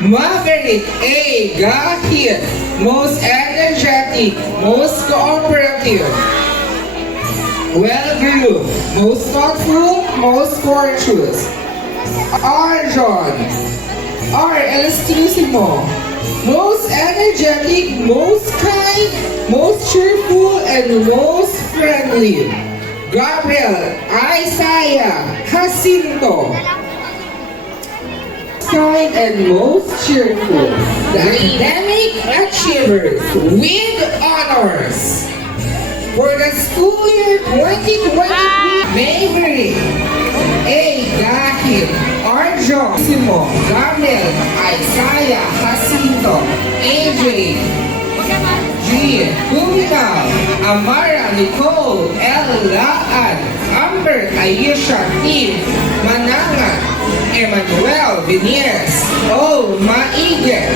Maverick A. Gahit, most energetic, most cooperative. Well-groomed, most thoughtful, most courteous. Arjon R. Elistissimo, most energetic, most kind, most cheerful, and most friendly. Gabriel Isaiah Jacinto, kind and most cheerful. The academic achievers with honors. For the school year 2023, Maverick A. Gahit, Arjo Simo, Gabriel Isaiah Jacinto, AJ G. Kuminal, Amara Nicole L. Laan, Amber Aisha T. Manangan, Emmanuel Viniers O. Maige,